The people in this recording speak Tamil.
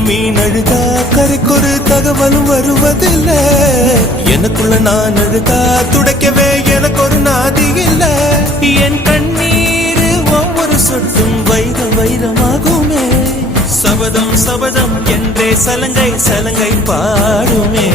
மீன் அழுதா கரைக்கொரு தகவலும் வருவதில்லை. எனக்குள்ள நான் அழுதா துடைக்கவே எனக்கு ஒரு நாதி இல்லை. என் கண்ணீர் ஒவ்வொரு சொட்டும் வைரம் வைரமாகுமே. சபதம் சபதம் என்றே சலங்கை சலங்கை பாடுமே.